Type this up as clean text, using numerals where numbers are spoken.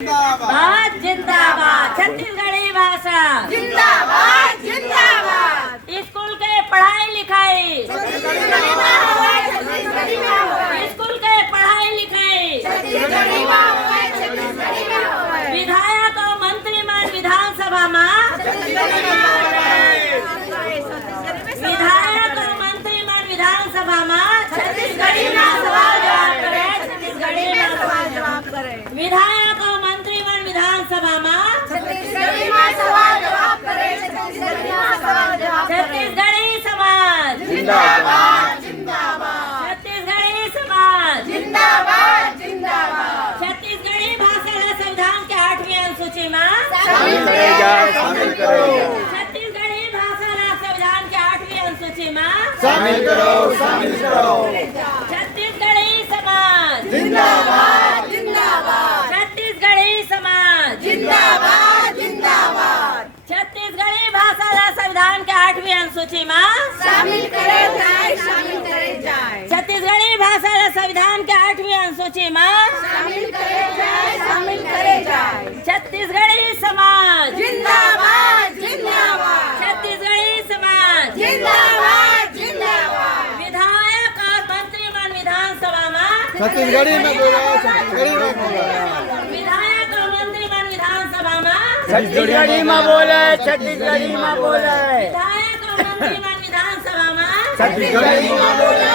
जिंदाबाद जिंदाबाद छत्तीसगढ़ी भाषा जिंदाबाद जिंदाबाद। स्कूल के पढ़ाई लिखाई स्कूल के पढ़ाई लिखाई विधायक और मंत्रीमंडल विधानसभा में विधायक और मंत्रीमंडल विधानसभा में छत्तीसगढ़ी में सवाल जवाब करे। छत्तीसगढ़ी में सवाल जवाब करे। विधायक और मंत्रीमंडल विधानसभा में छत्तीसगढ़ी में सवाल जवाब करे। छत्तीसगढ़ी में सवाल जवाब करे। छत्तीसगढ़ी समाज जिंदाबाद जिंदाबाद। छत्तीसगढ़ी समाज जिंदाबाद जिंदाबाद। छत्तीसगढ़ी भाषा ला संविधान के 8वीं अनुसूची में शामिल करे जाए, शामिल करो। छत्तीसगढ़ी भाषा ला संविधान के 8वीं अनुसूची में शामिल करो, शामिल करो। छत्तीसगढ़ी समाज जिंदाबाद जिंदाबाद। छत्तीसगढ़ी समाज जिंदाबाद जिंदाबाद। छत्तीसगढ़ी भाषा ला संविधान के 8वीं अनुसूची में शामिल करे जाए, शामिल करे जाए। छत्तीसगढ़ी भाषा ला संविधान के 8वीं अनुसूची में शामिल करे जाए, शामिल करे जाए। छत्तीसगढ़ी समाज जिंदाबाद जिंदाबाद। छत्तीसगढ़ी समाज जिंदाबाद जिंदाबाद। विधायक और मंत्रीमंडल विधानसभा में छत्तीसगढ़ी में बोला, छत्तीसगढ़ी में बोला। विधायक और मंत्रीमंडल विधानसभा में छत्तीसगढ़ी में बोले, छत्तीसगढ़ी में बोले। विधायक और मंत्रीमंडल विधानसभा में छत्तीसगढ़ी में बोले,